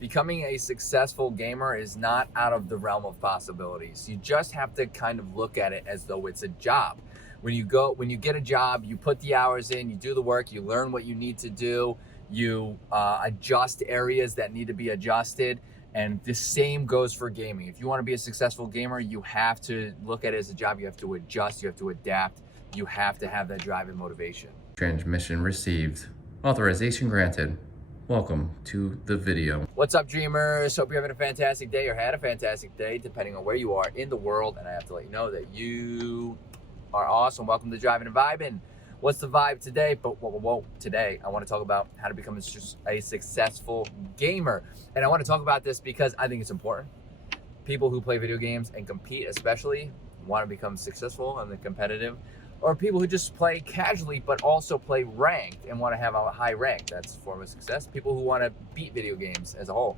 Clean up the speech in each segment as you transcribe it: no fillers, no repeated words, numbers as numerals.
Becoming a successful gamer is not out of the realm of possibilities. You just have to kind of look at it as though it's a job. When you get a job, you put the hours in, you do the work, you learn what you need to do, you adjust areas that need to be adjusted. And the same goes for gaming. If you want to be a successful gamer, you have to look at it as a job. You have to adjust, you have to adapt, you have to have that drive and motivation. Transmission received. Authorization granted. Welcome to the video. What's up, dreamers? Hope you're having a fantastic day or had a fantastic day, depending on where you are in the world. And I have to let you know that you are awesome. Welcome to Driving and Vibing. What's the vibe today? Today I want to talk about how to become a successful gamer. And I want to talk about this because I think it's important. People who play video games and compete especially want to become successful and competitive, or people who just play casually but also play ranked and want to have a high rank. That's a form of success. People who want to beat video games as a whole.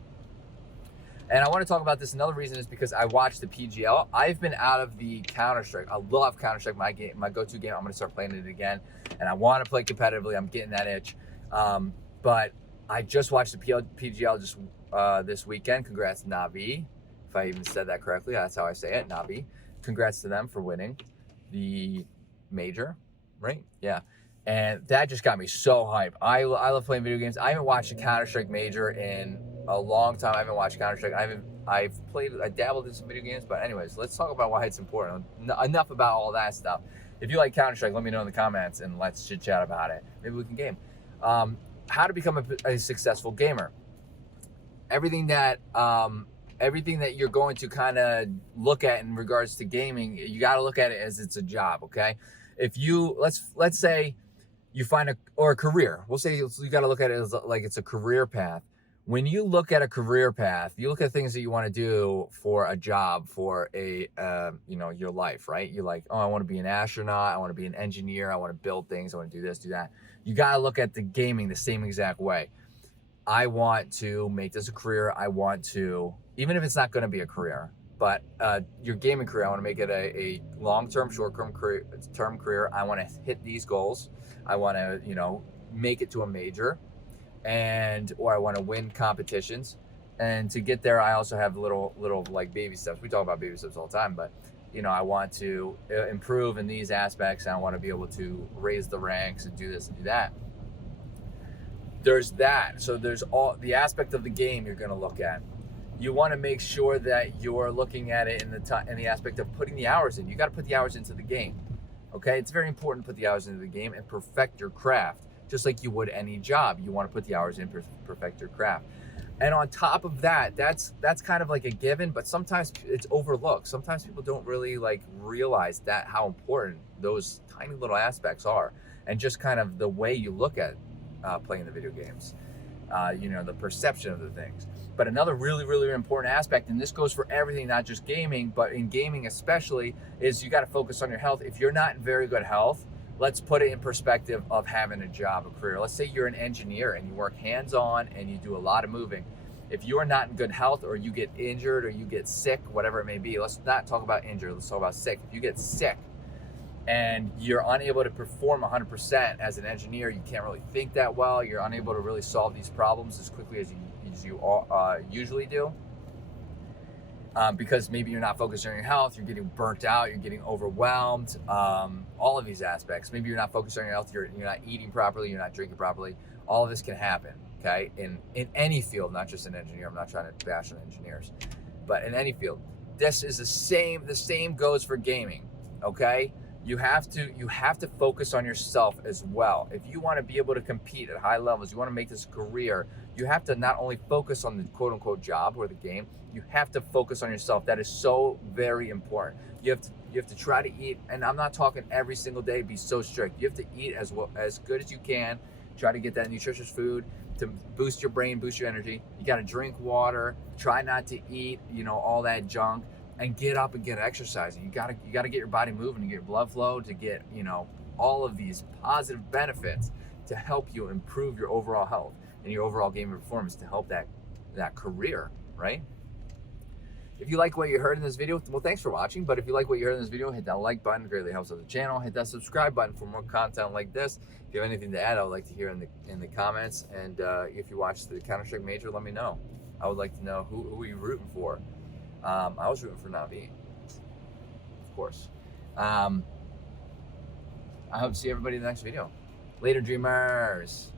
And I want to talk about this. Another reason is because I watched the PGL. I've been out of the Counter-Strike. I love Counter-Strike, my go-to game. I'm going to start playing it again. And I want to play competitively. I'm getting that itch. But I just watched the PGL this weekend. Congrats, Navi. If I even said that correctly, that's how I say it, Navi. Congrats to them for winning the major, right? Yeah. And that just got me so hyped. I love playing video games. I haven't watched a Counter-Strike major in a long time. I haven't watched Counter-Strike. I dabbled in some video games, but anyways, let's talk about why it's important. Enough about all that stuff. If you like Counter-Strike, let me know in the comments and let's chit chat about it. Maybe we can game. How to become a successful gamer. Everything that you're going to kind of look at in regards to gaming, you got to look at it as it's a job, okay? If you, let's say you find a career. We'll say you got to look at it as like it's a career path. When you look at a career path, you look at things that you want to do for a job, for your life, right? You're like, oh, I want to be an astronaut. I want to be an engineer. I want to build things. I want to do this, do that. You got to look at the gaming the same exact way. I want to make this a career. I want to, even if it's not going to be a career, but your gaming career, I want to make it a long-term, short-term career. I want to hit these goals. I want to, make it to a major, or I want to win competitions. And to get there, I also have little like baby steps. We talk about baby steps all the time, but I want to improve in these aspects. And I want to be able to raise the ranks and do this and do that. There's that. So there's all the aspect of the game you're going to look at. You want to make sure that you're looking at it in the aspect of putting the hours in. You got to put the hours into the game. Okay, it's very important to put the hours into the game and perfect your craft, just like you would any job. You want to put the hours in, perfect your craft. And on top of that, that's kind of like a given, but sometimes it's overlooked. Sometimes people don't really realize that how important those tiny little aspects are, and just kind of the way you look at playing the video games. The perception of the things. But another really, really important aspect, and this goes for everything, not just gaming, but in gaming especially, is you got to focus on your health. If you're not in very good health, let's put it in perspective of having a job, a career. Let's say you're an engineer and you work hands-on and you do a lot of moving. If you are not in good health, or you get injured, or you get sick, whatever it may be, let's not talk about injured, let's talk about sick. If you get sick and you're unable to perform 100% as an engineer, you can't really think that well, you're unable to really solve these problems as quickly as you usually do, because maybe you're not focused on your health, you're getting burnt out, you're getting overwhelmed, all of these aspects. Maybe you're not focused on your health, you're not eating properly, you're not drinking properly. All of this can happen, okay, in any field, not just an engineer. I'm not trying to bash on engineers, but in any field. This is the same goes for gaming, okay? You have to focus on yourself as well. If you want to be able to compete at high levels, you want to make this a career, you have to not only focus on the quote-unquote job or the game, you have to focus on yourself. That is so very important. You have to try to eat, and I'm not talking every single day, be so strict. You have to eat as good as you can. Try to get that nutritious food to boost your brain, boost your energy. You got to drink water. Try not to eat, all that junk. And get up and get exercising. You gotta get your body moving, to get your blood flow, to get all of these positive benefits to help you improve your overall health and your overall game performance, to help that career, right? If you like what you heard in this video, well, thanks for watching. But if you like what you heard in this video, hit that like button. It greatly helps out the channel. Hit that subscribe button for more content like this. If you have anything to add, I would like to hear in the comments. And if you watch the Counter-Strike Major, let me know. I would like to know who are you rooting for. I was rooting for Navi, of course. I hope to see everybody in the next video. Later, dreamers.